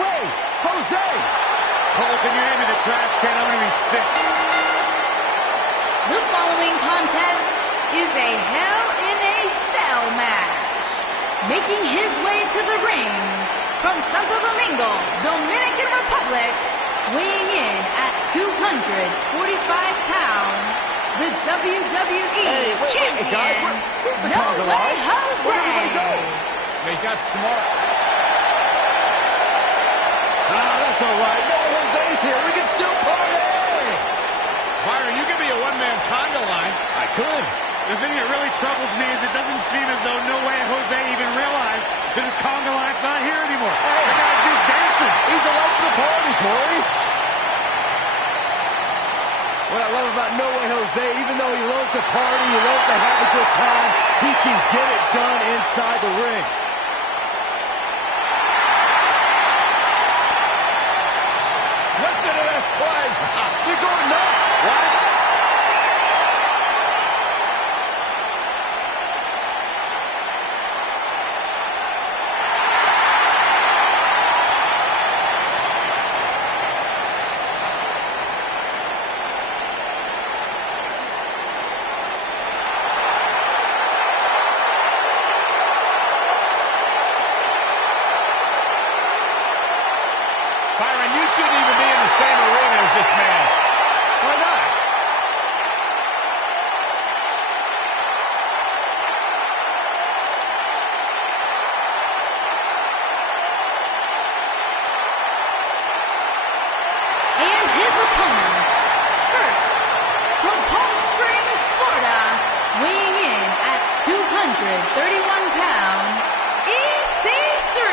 way, Jose! Cole, can you hand me the trash can? I'm gonna be sick. The following contest is a Hell in a Cell match. Making his way to the ring from Santo Domingo, Dominican Republic, weighing in at 245 pounds, the WWE Champion, guys, where's the No conga Way line? Jose. Where'd everybody go? They got smart. That's all right. No, Jose's here. We can still party! Byron, you could be a one-man conga line. I could. The thing that really troubles me is it doesn't seem as though No Way Jose even realized that his conga line's not here anymore. Hey. The guy's just dancing. He's the life of the party, Corey. What I love about No Way Jose, even though he loves to party, he loves to have a good time, he can get it done inside the ring. Listen to this place. You're going nuts. What? Byron, you shouldn't even be in the same arena as this man. Why not? And his opponents, first, from Palm Springs, Florida, weighing in at 231 pounds, EC3.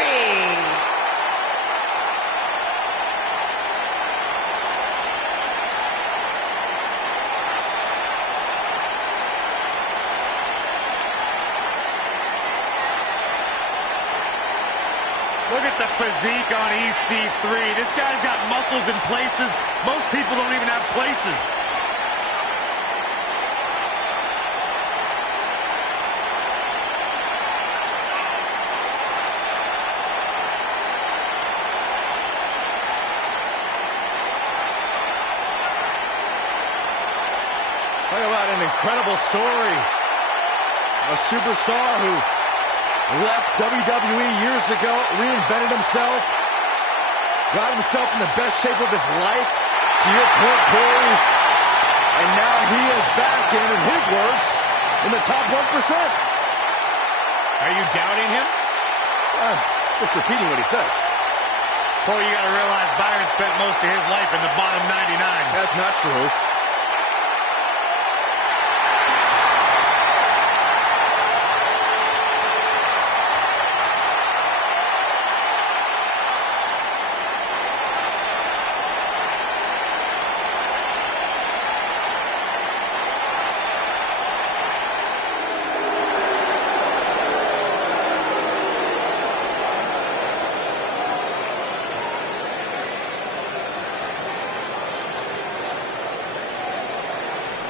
Look at the physique on EC3. This guy's got muscles in places most people don't even have places. Talk about an incredible story. A superstar who left WWE years ago, reinvented himself, got himself in the best shape of his life, to your point, Corey, and now he is back in his words, in the top 1%. Are you doubting him? Just repeating what he says. Corey, you gotta realize Byron spent most of his life in the bottom 99. That's not true.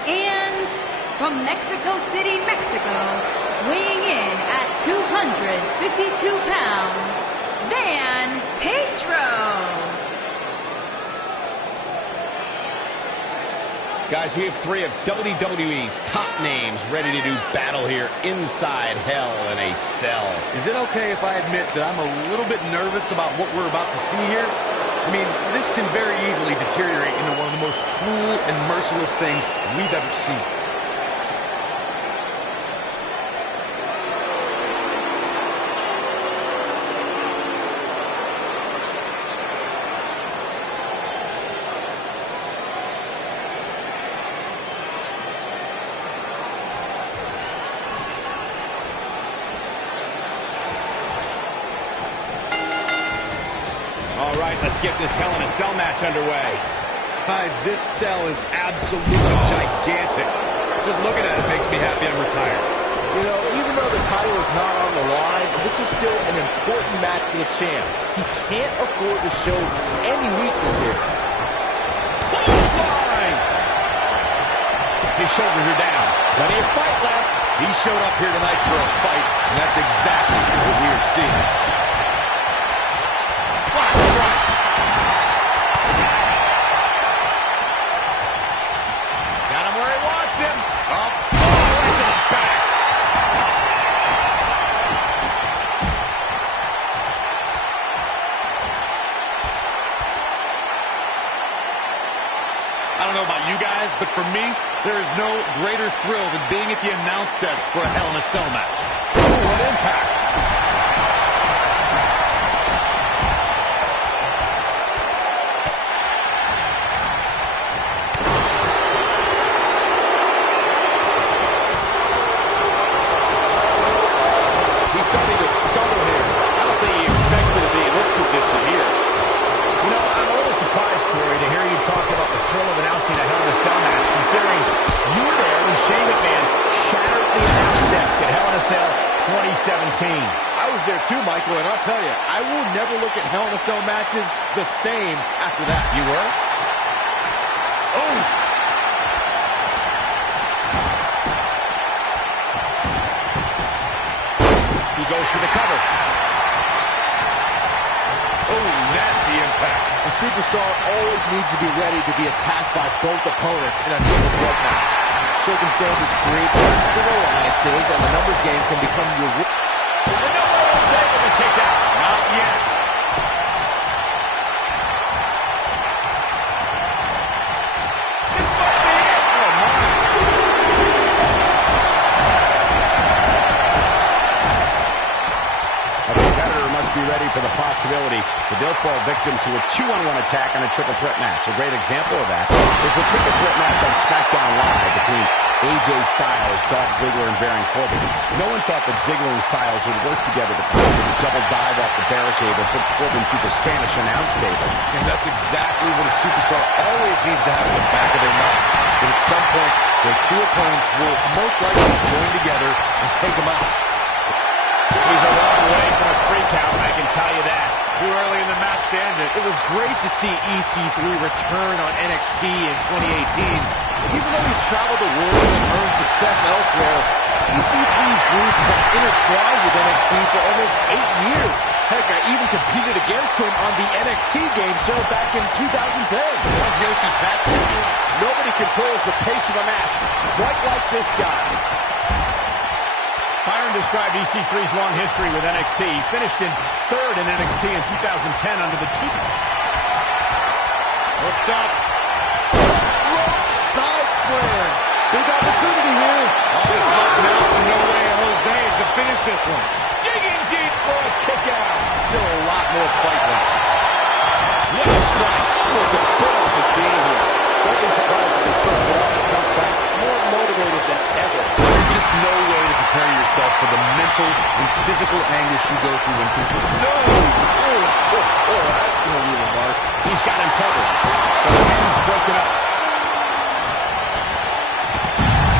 And from Mexico City, Mexico, weighing in at 252 pounds, Van Pedro. Guys, we have three of WWE's top names ready to do battle here inside Hell in a Cell. Is it okay if I admit that I'm a little bit nervous about what we're about to see here? I mean, this can very easily deteriorate into one of the most cruel and merciless things we've ever seen. All right, let's get this Hell in a Cell match underway. Guys, this cell is absolutely gigantic. Just looking at it makes me happy I'm retired. You know, even though the title is not on the line, this is still an important match for the champ. He can't afford to show any weakness here. Clothesline! His shoulders are down. Plenty of fight left. He showed up here tonight for a fight, and that's exactly what we are seeing. Splash I don't know about you guys, but for me, there is no greater thrill than being at the announce desk for a Hell in a Cell match. Oh, what impact. He's starting to stumble here. I don't think he expected to be in this position here. You know, I'm a little surprised, Corey, to hear you talk about the thrill of announcing a Hell in a Cell match, considering you were there when Shane McMahon shattered the announce desk at Hell in a Cell 2017. I was there too, Michael, and I'll tell you, I will never look at Hell in a Cell matches the same after that. You were? Oh! He goes for the cover. Oh, nasty impact. A superstar always needs to be ready to be attacked by both opponents in a triple threat match. Circumstances create instant alliances, and the numbers game can become your... And no one was able to kick out. Not yet. This might be it. Oh, my. A competitor must be ready for the possibility that they'll fall victim to a 2-on-1 attack on a triple threat match. A great example of that is the triple threat match on SmackDown Live between AJ Styles, Dolph Ziggler, and Baron Corbin. No one thought that Ziggler and Styles would work together to double dive off the barricade or put Corbin through the Spanish announce table. And that's exactly what a superstar always needs to have in the back of their mind. That at some point, their two opponents will most likely join together and take them out. He's a long way from a 3 count, I can tell you that. Too early in the match to end it. It was great to see EC3 return on NXT in 2018. Even though he's traveled the world and earned success elsewhere, EC3's roots have intertwined with NXT for almost 8 years. Heck, I even competed against him on the NXT game show back in 2010. Was Yoshi Tatsu? Nobody controls the pace of a match quite like this guy. Byron described EC3's long history with NXT. He finished in 3rd in NXT in 2010 under the two. Hooked up. Side slam. Big opportunity here. Just like now, no way Jose is to finish this one. Digging deep for a kick out. Still a lot more fight left. What a strike. He was a bit off his game here. Don't be surprised if he starts it off and comes back more motivated than ever. There's just no way to prepare yourself for the mental and physical anguish you go through when competing. No! Oh, that's going to leave a mark. He's got him covered. The hand's broken up.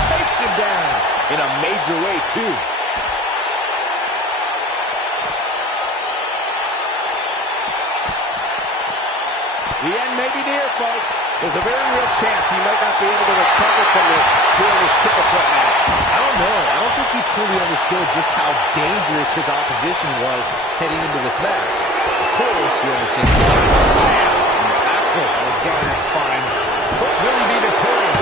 Takes him down in a major way, too. The end may be near, folks. There's a very real chance he might not be able to recover from this during this triple threat match. I don't know. I don't think he truly understood just how dangerous his opposition was heading into this match. Of course, you understand. Slam. Impactful. On the jarring spine. Will he be victorious?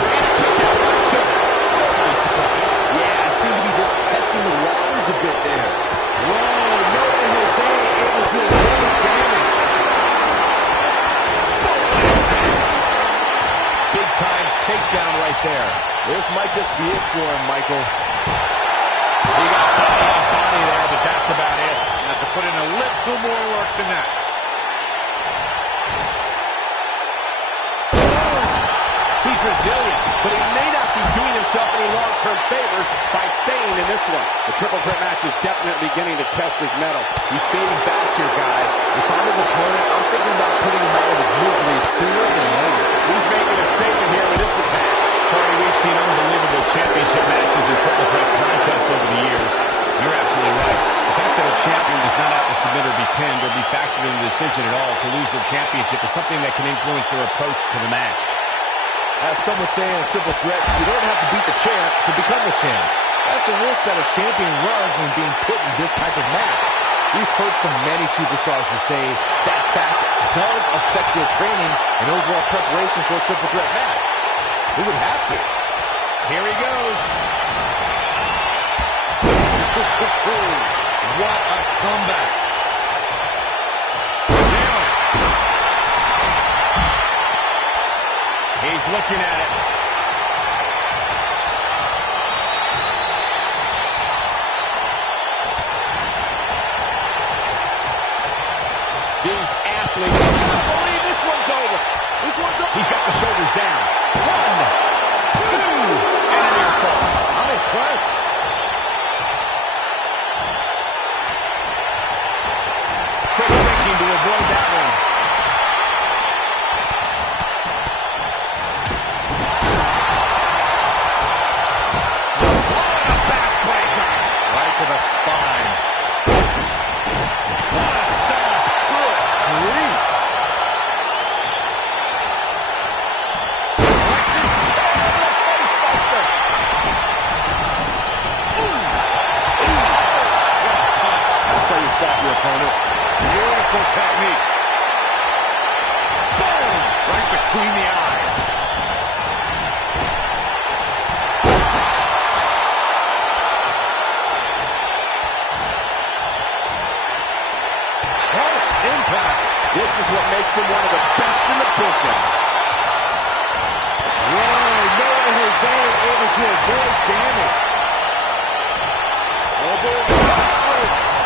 And a kick out. Watch to that. Nobody surprised. Yeah, seemed to be just testing the waters a bit there. Whoa, no way Jose able to avoid damage. Big-time takedown right there. This might just be it for him, Michael. He got body on body there, but that's about it. Have to put in a little more work than that. He's resilient, but he may not be doing himself any long-term favors by staying in this one. The triple threat match is definitely beginning to test his mettle. He's fading fast here, guys. If I'm his opponent, I'm thinking about putting him out of his misery sooner than later. He's making a statement here with this attack. Corey, we've seen unbelievable championship matches and triple threat contests over the years. You're absolutely right. The fact that a champion does not have to submit or be pinned or be factored in the decision at all to lose their championship is something that can influence their approach to the match. As some would say in a triple threat, you don't have to beat the champ to become the champ. That's a risk that a champion runs when being put in this type of match. We've heard from many superstars who say that fact does affect their training and overall preparation for a triple threat match. Who would have to? Here he goes. What a comeback. looking at it. These athletes, I can't believe this one's over. This one's over. He's got the shoulders down. 1, 2, and a near fall. I'm impressed. Quick thinking to avoid that one. Oh, a backbreaker. Right to the spine. What a stop. Good grief. That's how you stop your opponent. Beautiful technique. Boom! Right between the eyes. Harsh impact. This is what makes him one of the best in the business. Whoa, no way Jose able to avoid damage. Oh boy,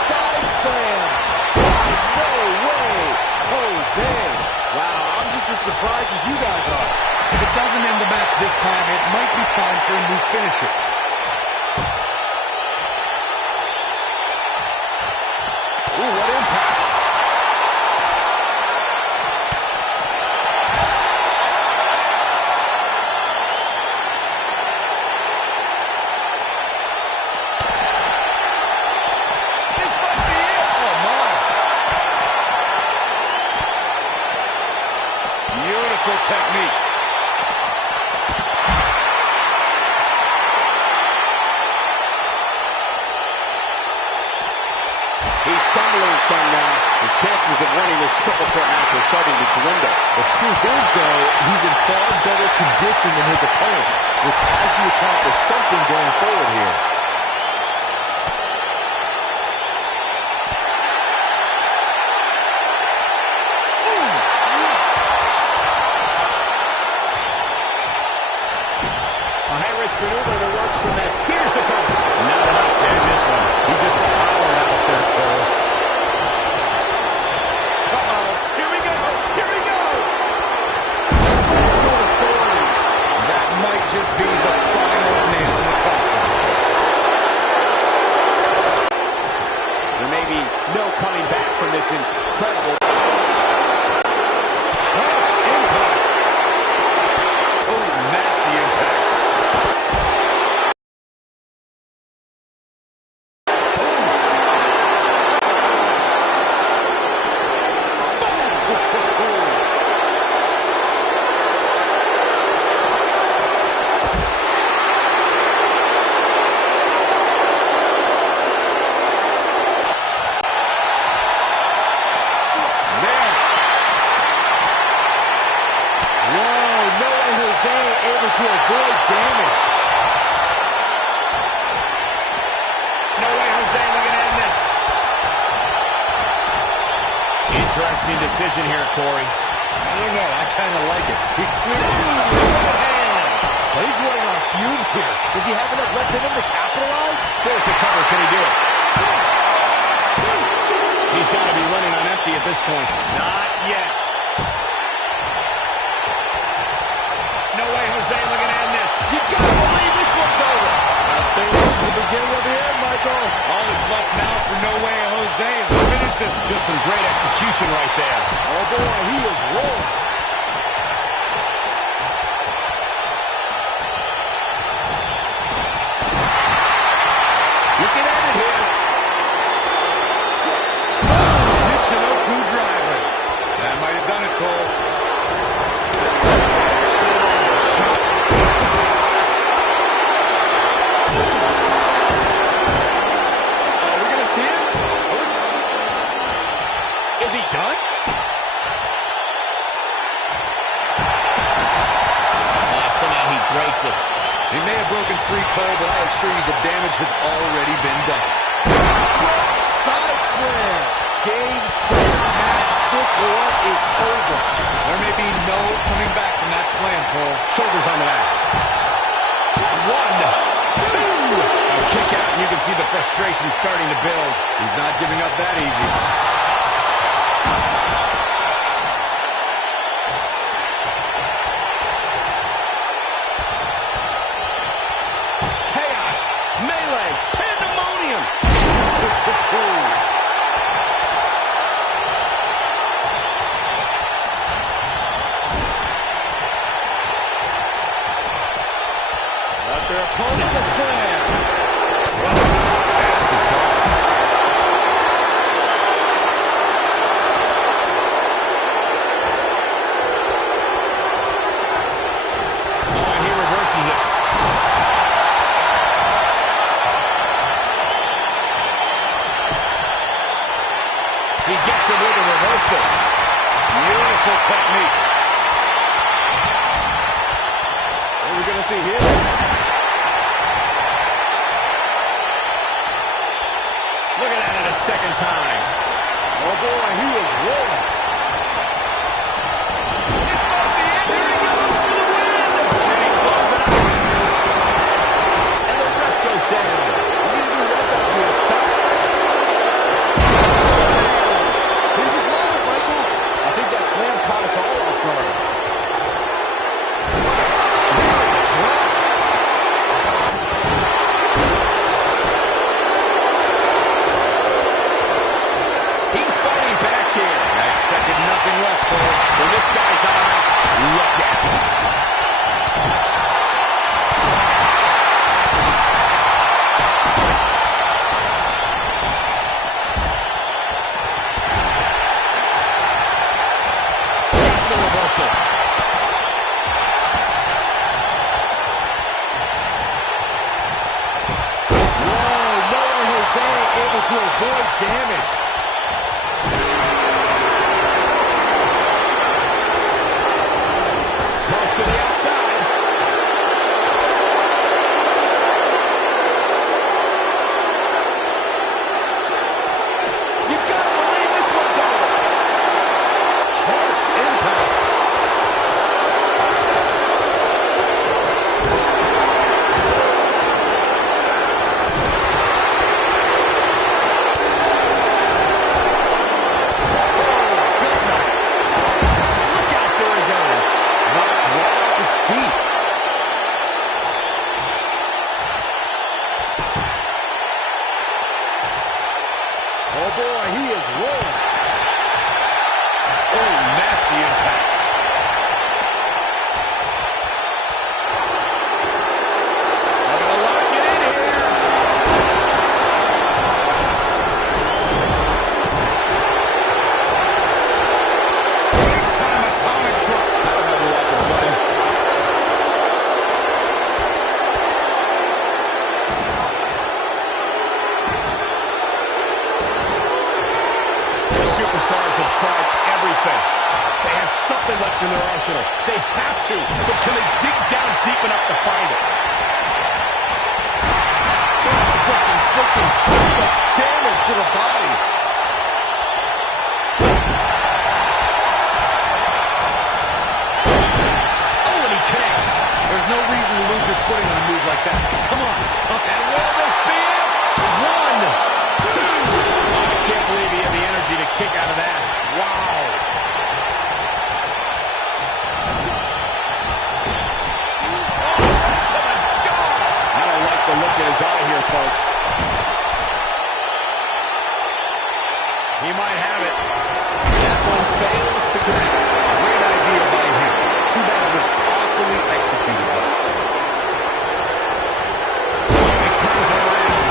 side slam. No way, Jose. Wow, I'm just as surprised as you guys are. If it doesn't end the match this time, it might be time for a new finisher. Ooh, what impact. This might be it. Oh, my. Beautiful technique. He's stumbling some now. His chances of winning this triple threat match are starting to dwindle. The truth is, though, he's in far better condition than his opponent, which has to accomplish something going forward here. A high-risk maneuver that works from that. Here's the cover. Not enough to end this one. He just powered out there, Cole. Uh-oh. Here we go. Here we go. With authority. That might just be the final nail in the coffin. There may be no coming back from this incredible. Harsh impact. Oh, nasty impact. To avoid damage. No way Jose looking to end this. Interesting decision here, Corey. I don't know. I kind of like it. He clearly but he's running on fumes here. Does he have enough left in him to capitalize? There's the cover. Can he do it? He's got to be running on empty at this point. Not yet. No way Jose looking to end this. You gotta believe this one's over. I think this is the beginning of the end, Michael. All that's left now for No Way Jose is to finish this. Just some great execution right there. Oh, boy, he is rolling. Looking at it here. Michinoku driver. That might have done it, Cole. Is he done? Somehow he breaks it. He may have broken free, Cole, but I assure you the damage has already been done. Side slam. Game, set, match. This one is over. There may be no no coming back from that slam, Cole. Shoulders on the mat. 1, 2. A kick out, and you can see the frustration starting to build. He's not giving up that easy. Chaos, melee, pandemonium. Got their opponent in the slam. Nasty call. Oh, and he reverses it. He gets it with a reversal. Beautiful technique. What are we going to see here? Look at that a second time. Oh, boy, he is rolling. This might be it. There he goes for the win. And he closes it out. And the ref goes down. We need to do that down here fast. Previous moment, Michael. I think that slam caught us all off guard. What a scary drop. He's fighting back here. I expected nothing less, Cole. When this guy's on, look at him. The reversal. Whoa, Noah Jose able to avoid damage. Goes to the outside. You gotta believe this one's over. Harsh impact. Look out, there he goes. Knocked right off his feet. Oh boy, he is rolling. Oh, nasty impact. They're gonna lock it in here. Big time atomic drop. I don't have a lot to play. These superstars have tried everything. They have something left in their arsenal. They have to, but can they dig down deep enough to find it? Just inflicting so much damage to the body. Oh, and he connects. There's no reason to lose your footing on a move like that. Come on. And will this be it? 1, 2. Oh, I can't believe he had the energy to kick out of that. Wow. I don't like the look in his eye here, folks. He might have it. That one fails to connect. Great idea by him. Too bad it was awfully executed, though. He turns it around.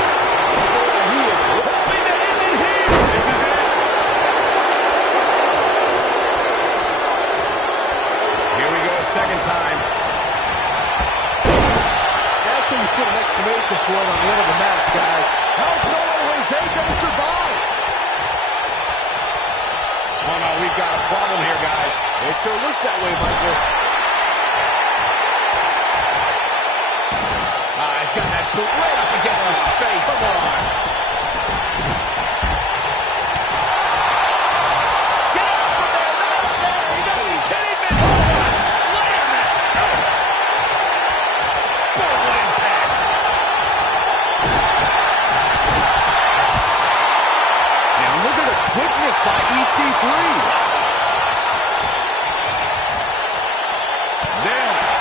He is Hoping to end it here. This is it. Here we go, second time. That's how you put an exclamation point on the end of the match, guys. How's Noah Jose going to survive? Oh, no, we've got a problem here, guys. It sure looks that way, Michael. He's got that boot right up against his face. Come on. Get out from there. Not up there. You gotta be kidding me. the quickness by EC3. Nailed it.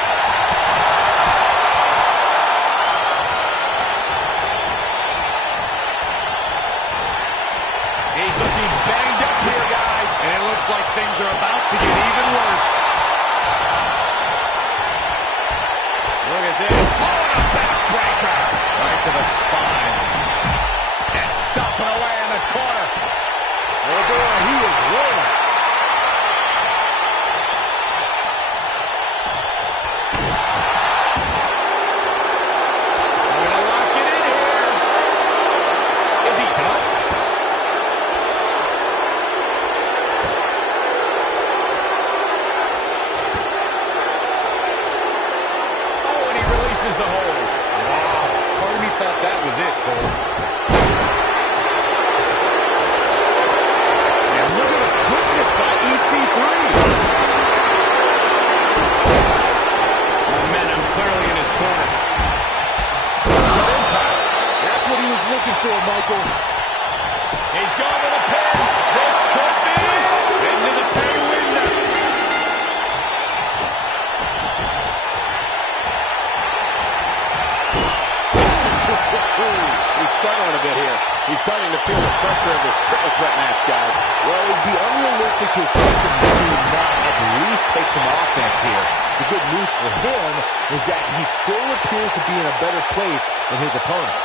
He's looking banged up here, guys. And it looks like things are about to get even worse. Look at this. Oh, a backbreaker. Right to the spine. And stomping away in the corner. Oh boy, he is rolling. They're gonna lock it in here. Is he done? Oh, and he releases the hold. Wow. Part of me thought that was it, Cole. And look at the quickness by EC3. Momentum clearly in his corner. That's what he was looking for, Michael. He's going to the pin. This could be into the pay window. He's struggling a bit here. He's starting to feel the pressure of this triple threat match, guys. Well, it would be unrealistic to expect him to not at least take some offense here. The good news for him is that he still appears to be in a better place than his opponent.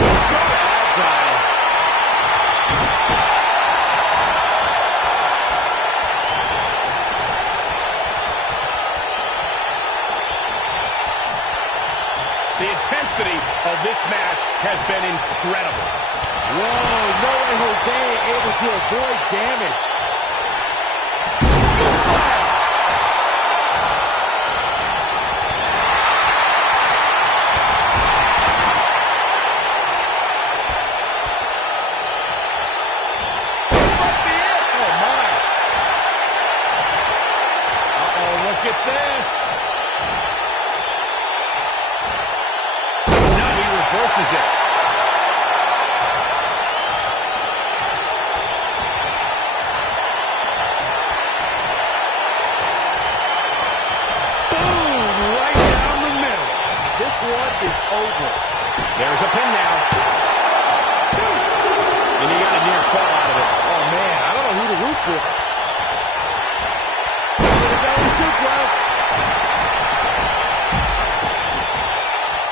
So agile. The intensity of this match has been incredible. Whoa, no way Jose able to avoid damage. This might be it. Oh, my. Uh-oh, look at this. Now he reverses it. Boom, right down the middle. This one is over. There's a pin now. And he got a near fall out of it. Oh, man, I don't know who to root for. Over the belly suplex.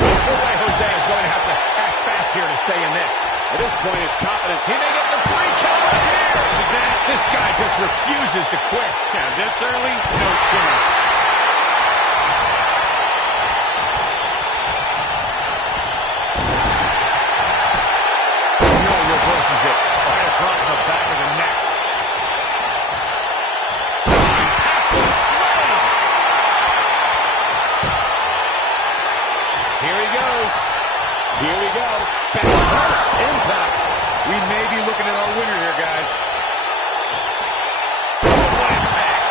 No way Jose is going to have to act fast here to stay in this. At this point, his confidence, he may get the 3 count right here. Is that? This guy just refuses to quit. Yeah, this early, no chance. No, reverses it. Right across the back of the neck. Impactful slam. Here he goes. Here we go. Back first impact. We may be looking at our winner here, guys. What impact.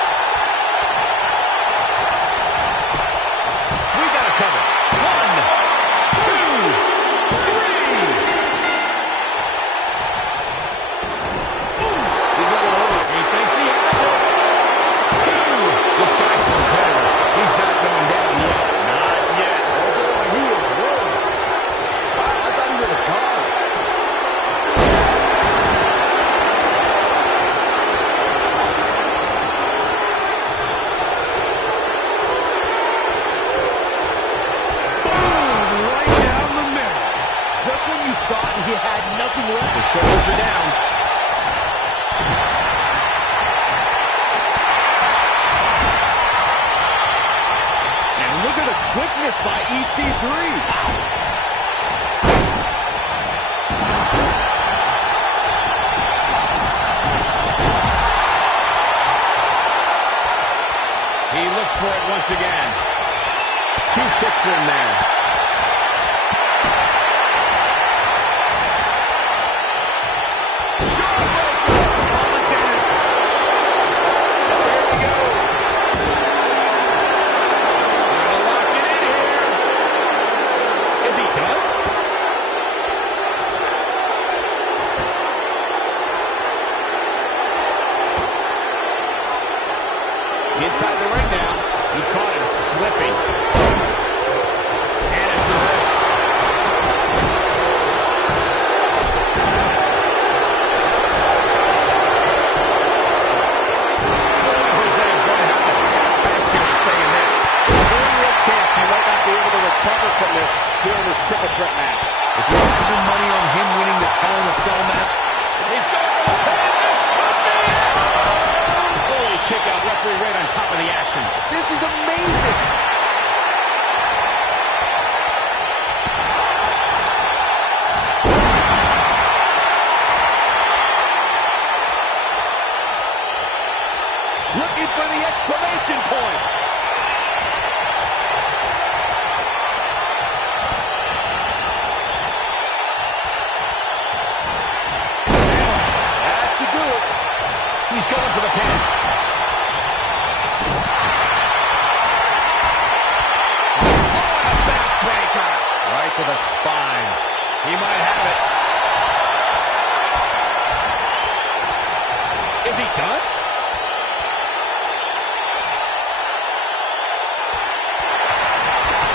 We got it covered. 1, 2, 3. He's looking over. He thinks he has it. 2. This guy's a competitor. He's not going down yet. Not yet. Oh, boy, he is rolling. Wow, I thought he was gone. Boom! Right down the middle. Just when you thought he had nothing left. The shoulders are down. And look at the quickness by EC3. He looks for it once again. Too quick for him there. triple threat match. If you have your money on him winning this Hell in a Cell match, He's going to pin. This could be it. Holy kick out. Referee right on top of the action. this is amazing. Looking for the exclamation point. That should do it. He's going for the pin. Oh, and a backbreaker. Right to the spine. He might have it. Is he done?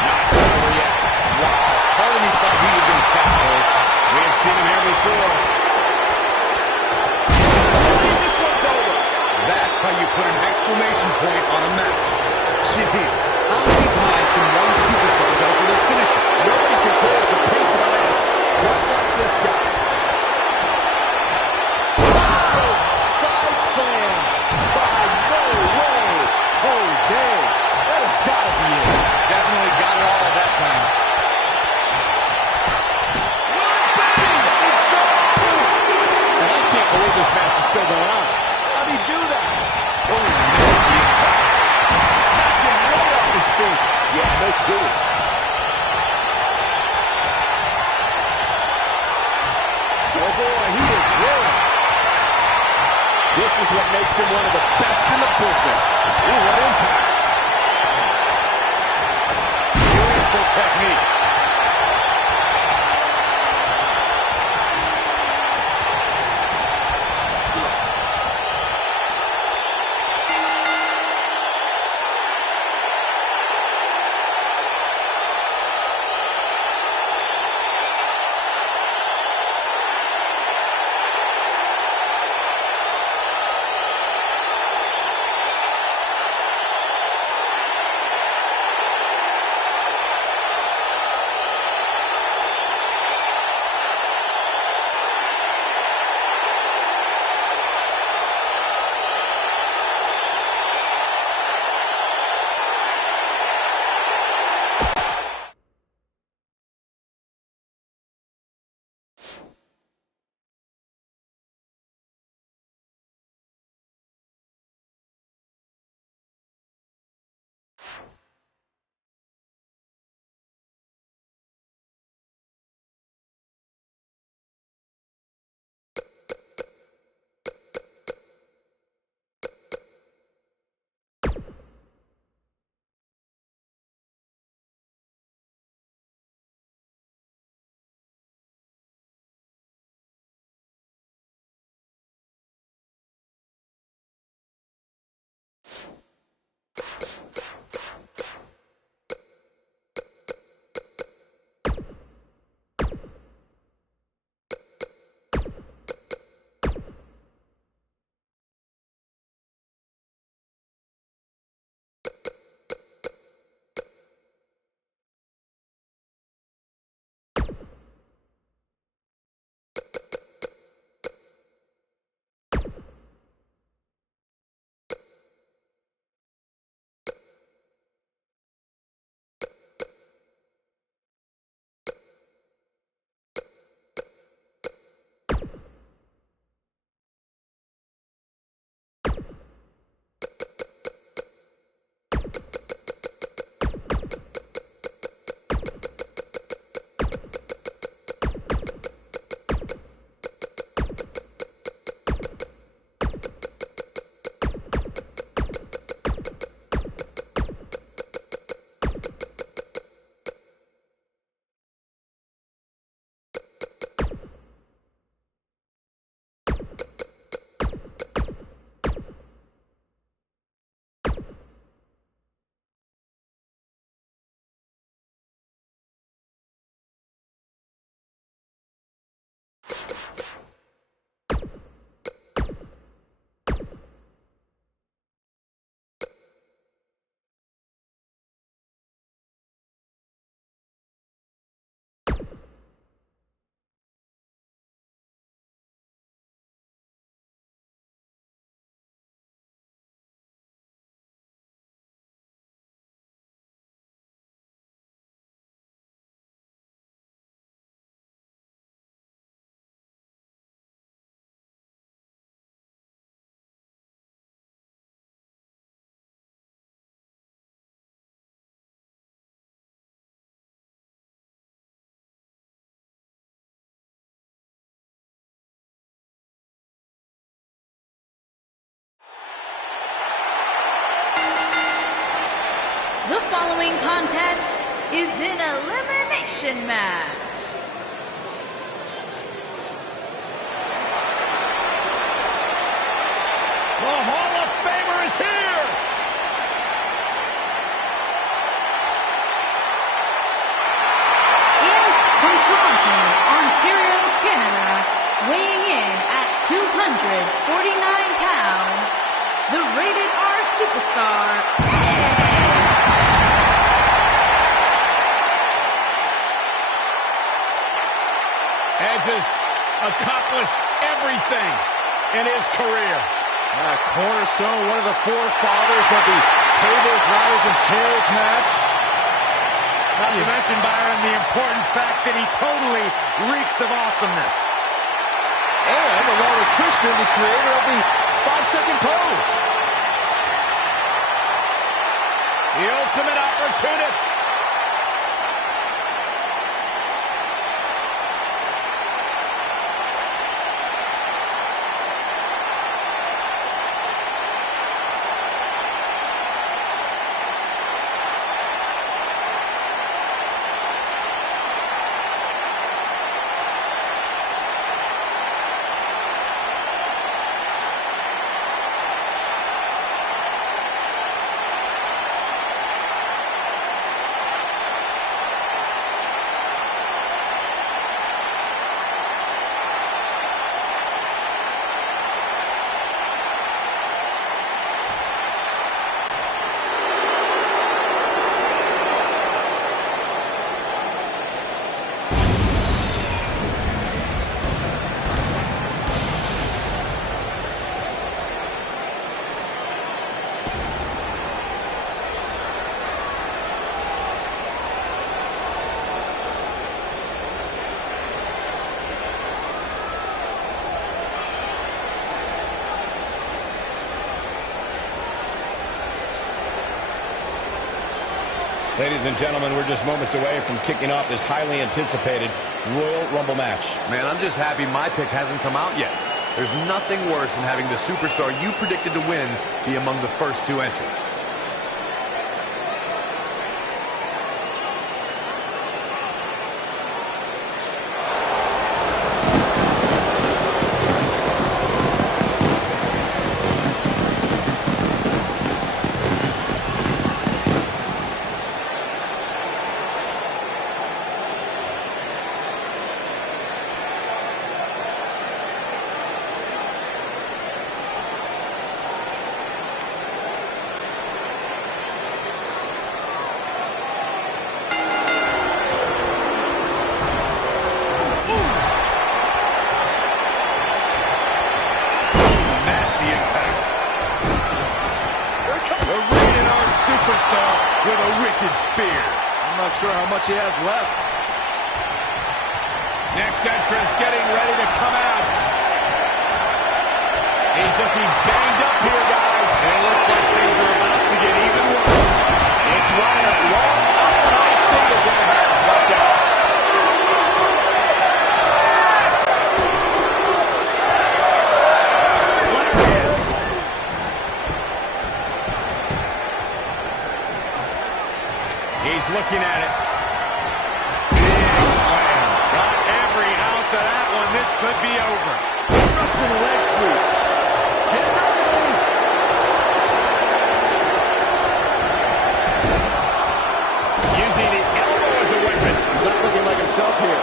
Not over yet. Wow, part of me thought he was going to tap, Cole. We have seen him here before. I believe this one's over. That's how you put an exclamation point on a match. Jeez, how many times can one superstar go for their finisher? Nobody controls the pace of a match quite like this guy. Oh, side slam by no way. Jose, that has got to be it. Definitely got it all that time. And I can't believe this match is still going on. How did he do that? Oh, nasty impact. Knocked him right off his feet. Yeah, no kidding. Oh boy, he is rolling. This is what makes him one of the best in the business. Ooh, what impact. Beautiful technique. The following contest is an elimination match. The Hall of Famer is here! In from Toronto, Ontario, Canada, weighing in at 249 pounds, the Rated R Superstar, Edge has accomplished everything in his career. Cornerstone, one of the forefathers of the tables, ladders, and chairs match. Not to mention, Byron, the important fact that he totally reeks of awesomeness. And along with Christian, the creator of the 5-second pose. The ultimate opportunist. Ladies and gentlemen, we're just moments away from kicking off this highly anticipated Royal Rumble match. Man, I'm just happy my pick hasn't come out yet. There's nothing worse than having the superstar you predicted to win be among the first two entrants. With a wicked spear. I'm not sure how much he has left. Next entrance getting ready to come out. He's looking banged up here, guys. It looks like things are about to get even worse. It's running a long, high singles in the hands. Watch out. He's looking at it. Big slam. Got every ounce of that one. This could be over. Russian leg sweep. Get ready. Using the elbow as a weapon. He's not looking like himself here.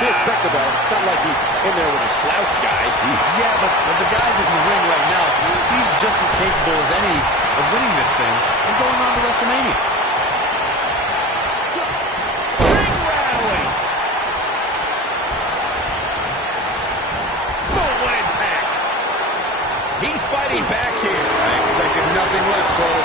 Be expected, though. It's not like he's in there with a slouch, guys. Yeah, but the guys in the ring right now, he's just as capable as any of winning this thing and going on to WrestleMania. He's fighting back here. I expected nothing less, Cole.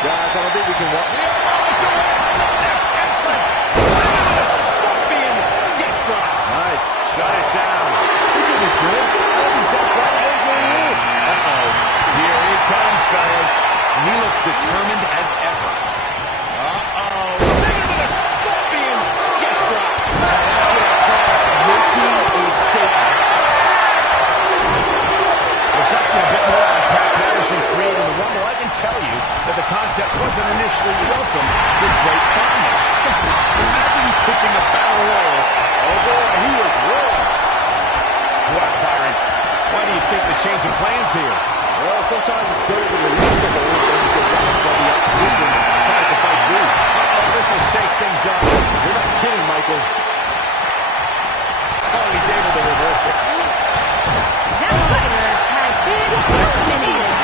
Guys, I don't think we can walk. It's away. Next entrant. A scorpion death drop. Nice. Shut it down. This isn't good. I don't think Zack Ryder knows where he is. Uh-oh. Here he comes, fellas. He looks determined as ever. Uh-oh. Look at the scorpion death drop. That's what I call making a statement. Reflecting a bit more on Pat Patterson creating the Rumble, I can tell you that the concept wasn't initially change of plans here. Well, sometimes it's better to release the hold than to get rocked by the opposition trying to fight through. Uh-oh, this will shake things up. You're not kidding, Michael. Oh, he's able to reverse it. That fighter has been eliminated.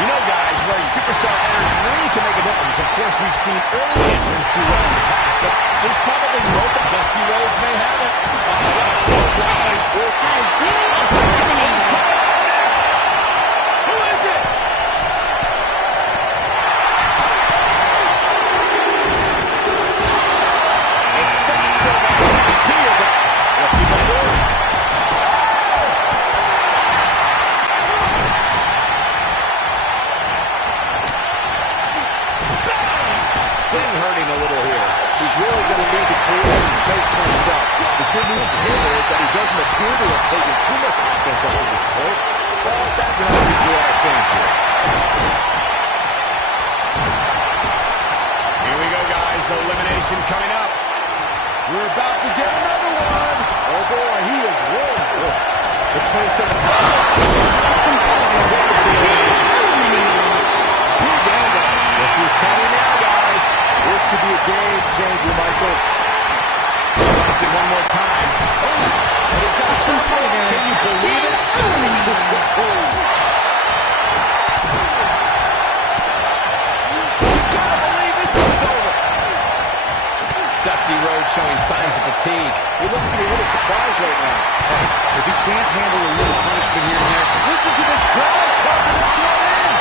You know, guys, where a superstar enters really can make a difference. Of course, we've seen early entrants do well in the past, but there's probably no doubt Dusty Rhodes may have it. Has been eliminated. Who is it? It's the matchup of here, but what's he gonna do? Sting hurting a little here. He's really going to need to create some space for himself. The good news for him is that he doesn't appear to have taken too much offense up to this point. But that can obviously all change here. Here we go, guys. Elimination coming up. We're about to get another one. Oh, boy, he is rolling. The 27 times. Big angle. Look who's coming now, guys. This could be a game changer, Michael. Watch it one more time. Can you believe it? You gotta believe this one's over. Dusty Rhodes showing signs of fatigue. He looks to be a little surprised right now. Hey, if he can't handle a little punishment here and there, listen to this crowd carving this one in.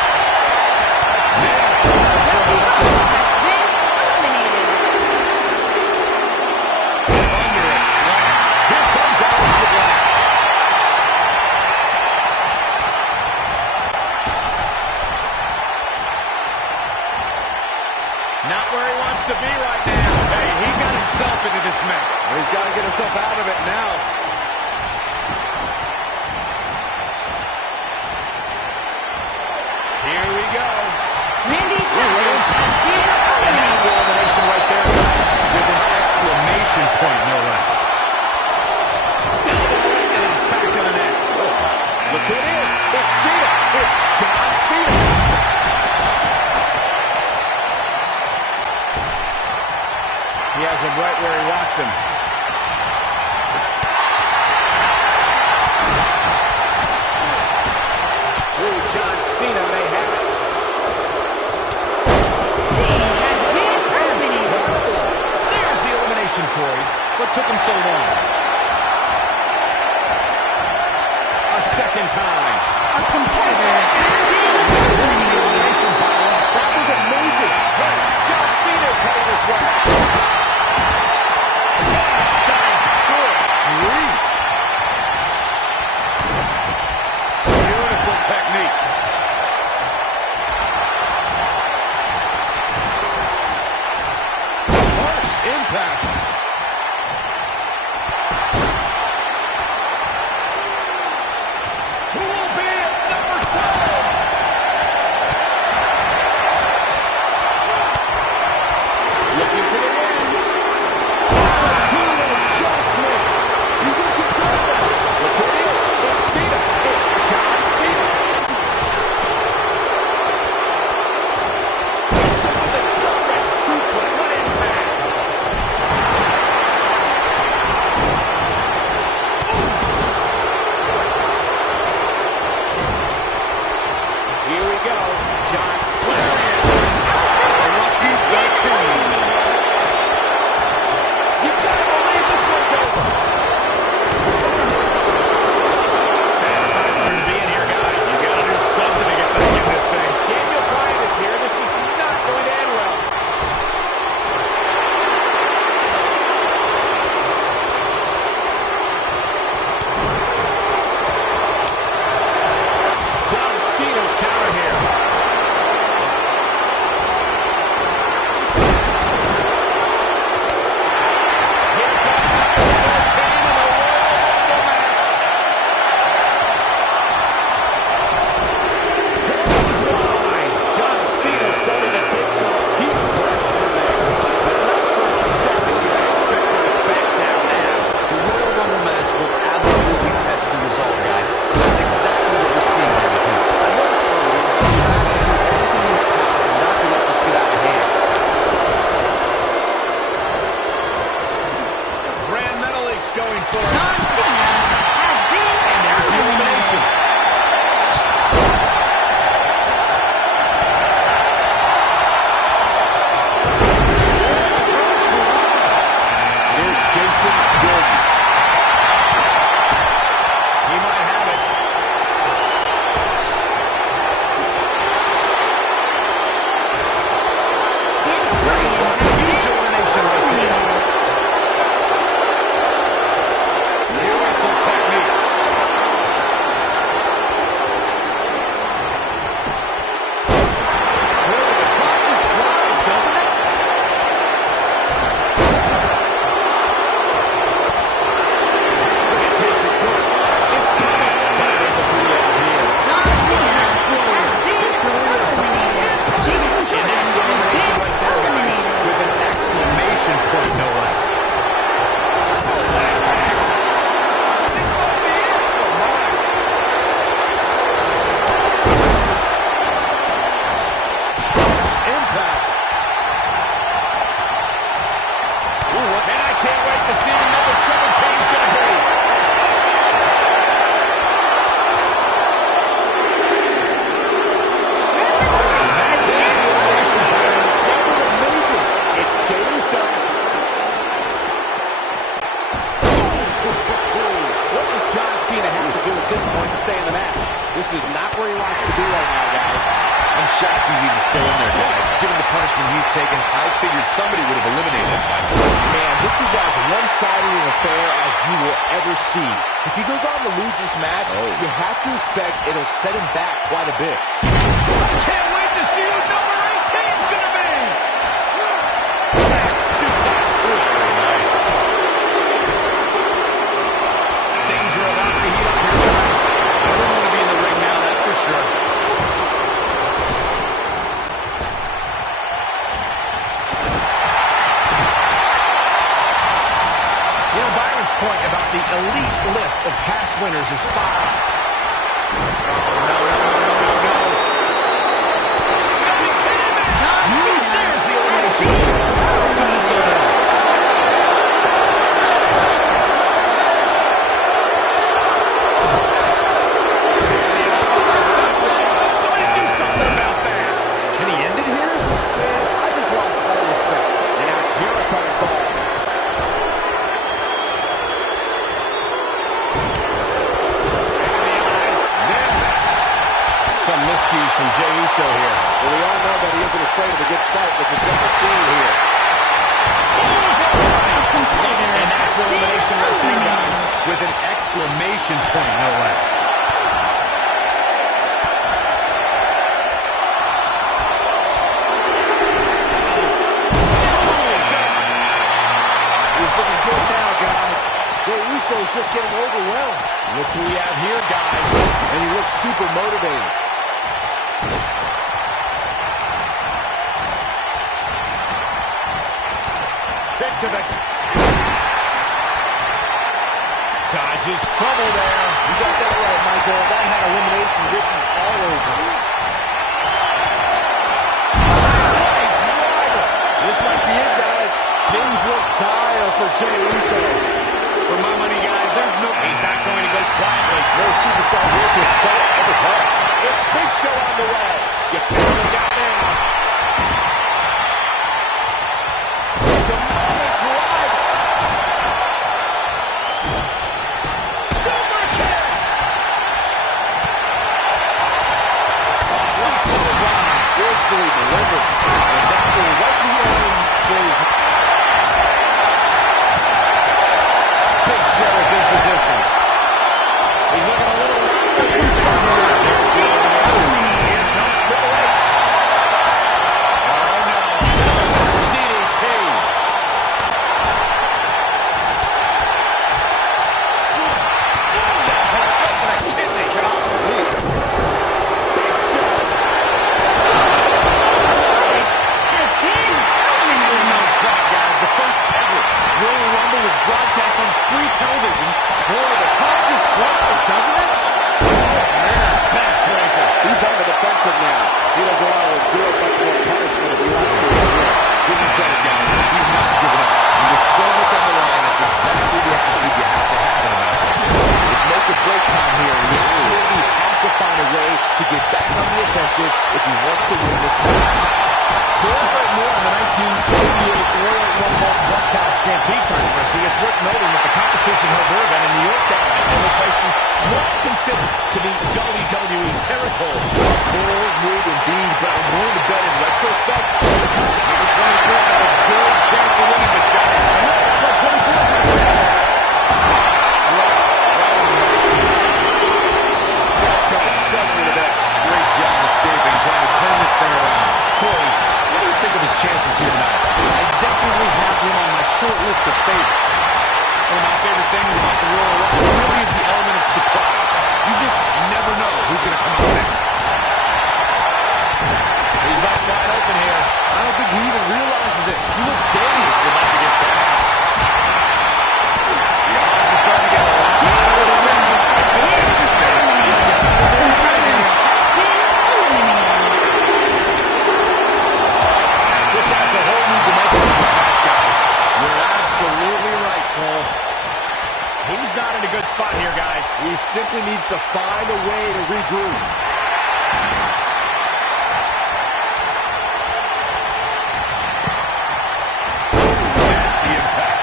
Not where he wants to be right now. Hey, he got himself into this mess. He's got to get himself out of it now. Here we go. Randy Savage has been And that's eliminated. elimination right there, guys. With an exclamation point, no less. And back to the net. Look who it is. It's Cena. It's John Cena. He has him right where he wants him. Ooh, John Cena may have it. Sting has been eliminated. There's the elimination, Corey. What took him so long? A second time. A competitor has been eliminated. Elimination, Byron. That was amazing. Hey, John Cena's heading this way. Beautiful technique. Harsh impact. Who will be at number 12? Looking for the win. going for it. John Cena has been And there's the elimination. Here's Jason Jordan. He might have it. Daniel Bryan has been Huge elimination right there. Beautiful technique. Boy, the top just flies, doesn't it? Look at Jason Jordan. It's coming. Diving the relay here. John Cena has been eliminated. Jason Jordan And has that's elimination been right there, guys, eliminated. with an exclamation point, no less. This might be it. Oh, my. Impact. Ooh, and I can't wait to see what number 17 is going to be. That was amazing. It's Jey Uso. What does John Cena have to do at this point to stay in the match? This is not where he wants to be right now, guys. I'm shocked he's even still in there, guys. Given the punishment he's taken, I figured somebody would have eliminated him by now. Man, this is as one-sided an affair as you will ever see. If he goes on to lose this match, you have to expect it'll set him back quite a bit. I can't wait to see who number 18 is going to be. Back suplex. Very nice. Things are about to heat up here, guys. I don't want to be in the ring now, that's for sure. You know, Byron's point about the elite list of past winners is spot on. No. John Cena There's the has elimination. been It's also eliminated. now. Somebody do something about that. Can he end it here? Man, I just lost all respect. And now Jericho involved. Some miscues from Jey Uso here. Well, we all know that he isn't afraid of a good fight, which is what we're seeing here. And that's elimination right there, guys. With an exclamation point, no less. He's looking good now, guys. Jey Uso's just getting overwhelmed. Look who we have here, guys. And he looks super motivated. Kick to the... Dodges trouble there. You got that right, Michael. That had elimination written all over it. This might be it, guys. Things look dire for Jey Uso. For my money, guys, there's no... He's not going to go quietly. No superstar here to sell ever has. It's Big Show on the way. You feel it down now. Samoa drive. Super kick. What a clothesline. Forcefully delivered. And that will likely end Jey's... Big Show is in position. He's looking a little rowdy. There's the elimination. Here comes Triple H. Oh, no. DDT. That hurt right in the kidney. Golly. Big Show. Has been eliminated. No shot, guys. The first ever Royal Rumble was broadcast on free television. Boy, the top just flies, doesn't it? Backbreaker. He's on the defensive now. He doesn't want to absorb much more punishment if he wants to. Give him credit, guys. He's not giving up. And with so much on the line, that's exactly the attitude you See, it's worth noting that the competition held their event in New York that night, a location not considered to be WWE territory. Bold move indeed, but I'm willing to bet in retrospect, Number 24 had a good chance of winning this, guys. that's what 24 is going to win. Struggling with that. Great job escaping, trying to turn this thing around. Corey, what do you think of his chances here tonight? I definitely have him on my short list of favorites. One of my favorite things about the Royal Rumble really is the element of surprise. You just never know who's going to come out next. He's left wide open here. I don't think he even realizes it. He looks dazed. He's about to get back. The odds are starting to get a lot better than that. This adds a whole new dimension to this match, guys. You're absolutely right, Cole. He's not in a good spot here, guys. He simply needs to find a way to regroup. Nasty impact.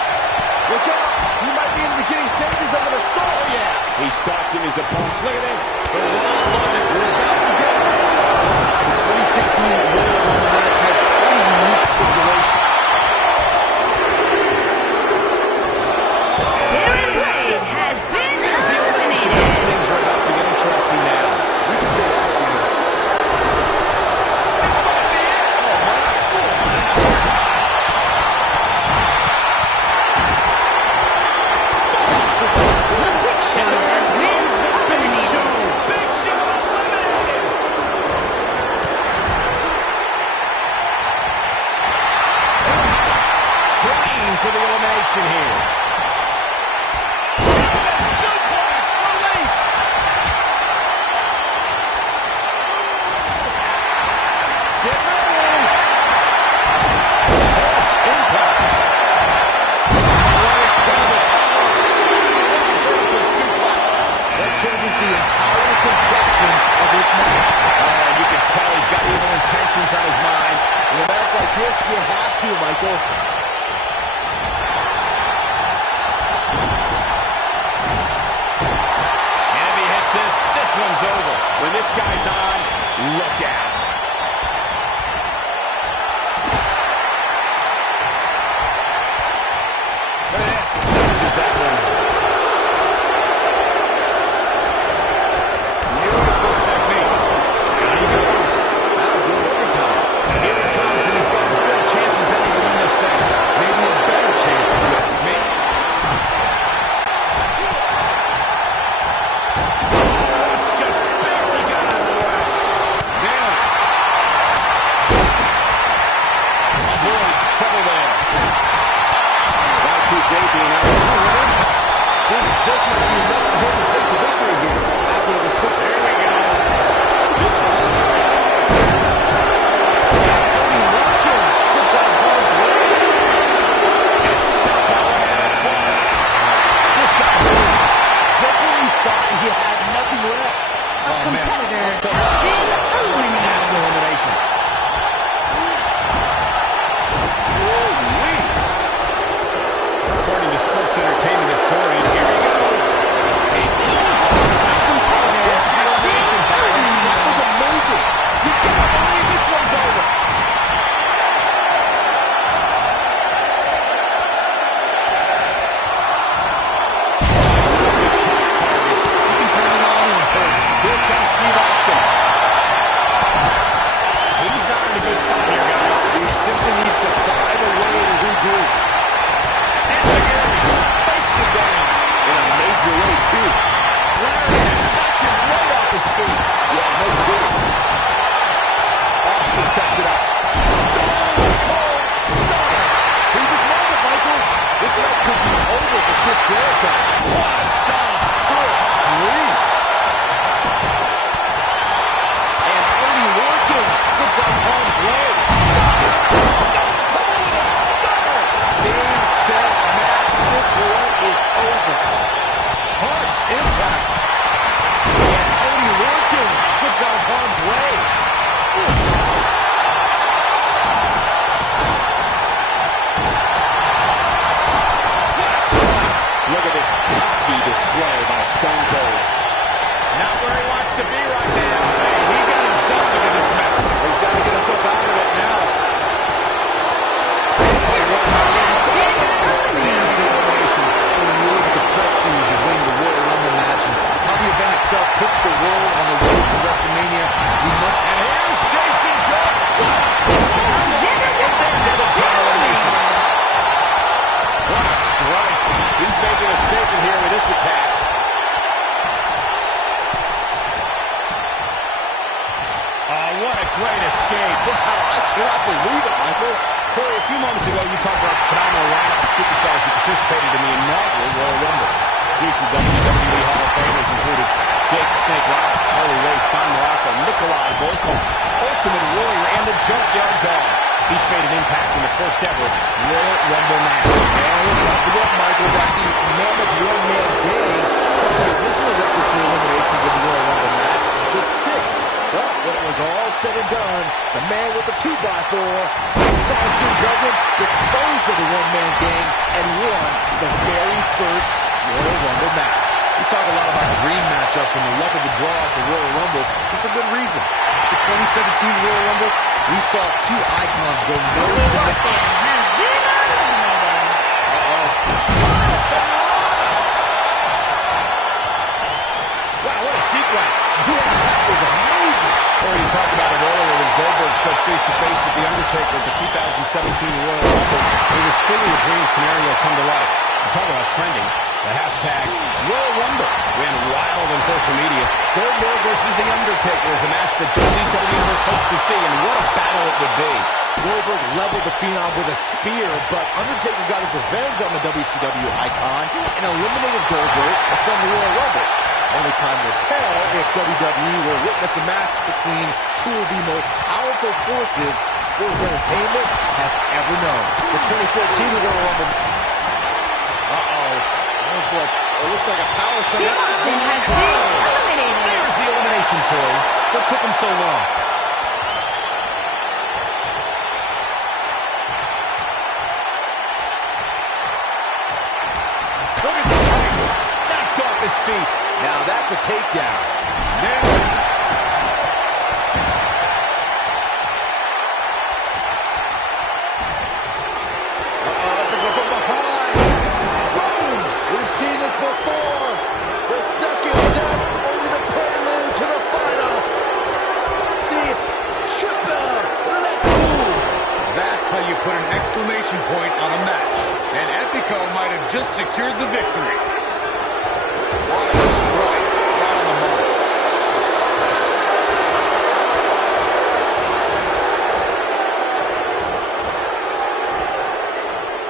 Look out! He might be in the beginning stages of an assault. Oh, yeah. He's stalking his opponent. Look at this. The Royal Blood is we're about to get it. The 2016 Royal Rumble match had a unique stipulation. Baron Reed has been eliminated. Things are about to get interesting now. We can say that again. This might be it. Oh, my. The Big Show has been eliminated. Big Show eliminated. Trying for the elimination here. Suplex relief. Get ready. That's impact. Right cover. Vertical suplex. That changes the entire complexion of this match. You can tell he's got evil intentions on his mind. In a match like this, you have to, Michael. And if he hits this one's over. When this guy's on, look out. Look at this. Dodges that one. Beautiful technique. Down he goes. That'll do it every time. Here it comes, and he's got as good a chance as any to win this thing. Maybe a better chance, if you ask me. This just barely got out of the way. Nailed it. Avoids trouble there. Y2J being out of the way. This just might be enough for him to take the victory here. After the There we go. This is Cody Watkins slips out of harm's way. and stop out at that point. This guy moved. Just when you thought he had nothing left. A competitor has been eliminated. That's elimination. Woo-wee. According to Sports Entertainment Historian, here he goes. A competitor has been That eliminated. was amazing. You can't believe this one's over. Such a top target. You can turn it on in a hurry. Here comes Steve Austin. He's not in a good spot here, guys. He simply needs to find a way to regroup. And again, takes him down. In a major way, too. Larry knocked him right off his feet. Yeah, no kidding. Austin sets it up. Stone Cold Stunner. Here's his moment, Michael. This night could be over for Chris Jericho. What a stomp. Good grief. And Cody Watkins slips out of harm's way. Stone Cold with a stunner. Game, set, match. This one is over. Harsh impact. And Cody Watkins slips out of harm's way. What a cocky display by Stone Cold. Not where he wants to be right now. He got himself into this mess. He's got to get himself out of it now. There's the elimination. When you look at the prestige of winning the Royal Rumble match and how the event itself puts the world on the road to WrestleMania, we must... And here's Jason Jordan. What a strike. He's making a statement here with this attack. Oh, what a great escape. Wow, I cannot believe it, Michael. Corey, a few moments ago, you talked about the phenomenal lineup of superstars who participated in the inaugural Royal Rumble. Future WWE Hall of Famers included Jake the Snake Roberts, Harley Race, Don Morocco, Nikolai Volkov, Ultimate Warrior, and the Junkyard Dog. Each made an impact in the first ever Royal Rumble match. And let's not forget, Michael, that the Mammoth One-Man Gang set the original record for eliminations in the Royal Rumble match with 6. But when it was all said and done, the man with the 2x4, Hacksaw Jim Duggan, disposed of the One-Man Gang and won the very first Royal Rumble match. We talk a lot about dream matchups and the luck of the draw at the Royal Rumble, and for good reason. The 2017 Royal Rumble, we saw two icons go nose to Has been eliminated. Wow, what a sequence. Yeah, that was amazing. Or you talk about it earlier when Goldberg stood face-to-face with The Undertaker at the 2017 Royal Rumble. It was truly a dream scenario come to life. I'm talking about trending. The hashtag Royal Rumble went wild on social media. Goldberg versus The Undertaker is a match that WWE Universe hopes to see, and what a battle it would be. Goldberg leveled the Phenom with a spear, but Undertaker got his revenge on the WCW icon and eliminated Goldberg from the Royal Rumble. Only time will tell if WWE will witness a match between two of the most powerful forces sports entertainment has ever known. The 2014 Royal Rumble. It looks like a power set. Austin has been eliminated. There's the elimination, Corey. What took him so long? Look at the height. Knocked off his feet. Now that's a takedown. From behind. Boom! We've seen this before. The second step, only the prelude to the final. The triple leg move. That's how you put an exclamation point on a match. And Epico might have just secured the victory. What a strike. Right on the mark.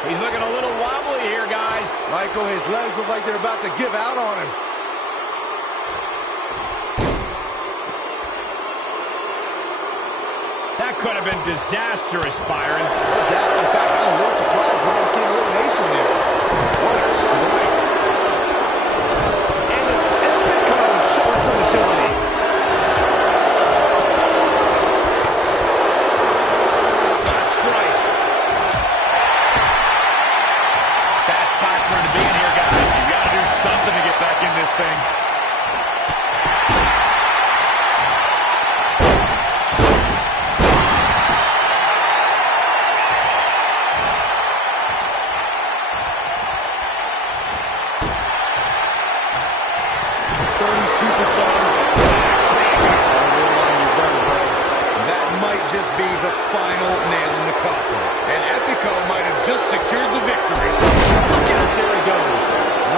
He's looking a little wobbly here, guys. Michael, his legs look like they're about to give out on him. That could have been disastrous, Byron. No doubt. In fact, I'm a little surprised we're going to see an elimination there. What a strike. And it's Epico showing some agility. What a strike. Bad spot for him to be in here, guys. You've got to do something to get back in this thing. Superstars. That might just be the final nail in the coffin. And Epico might have just secured the victory. Look out, there he goes.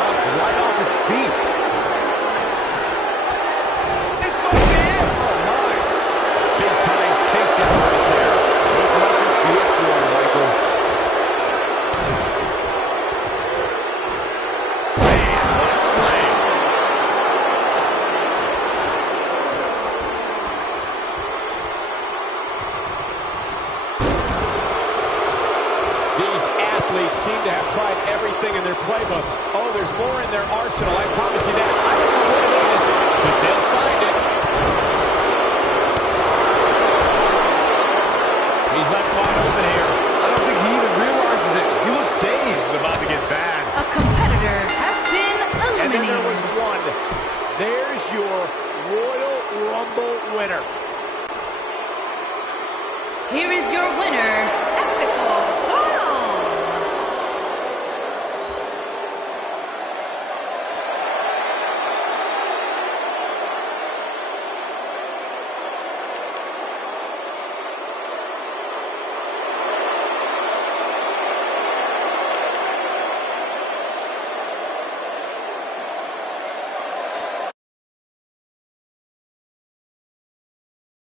Knocked right off his feet. This might be it. Oh, my. Big time takedown right there. This might just be it for him, Michael. Man, what a slam. These athletes seem to have tried everything in their playbook. Oh, there's more in their arsenal, I promise you that. I don't know what it is, but they'll find it. He's left wide open here. I don't think he even realizes it. He looks dazed. This is about to get bad. A competitor has been your Royal Rumble winner.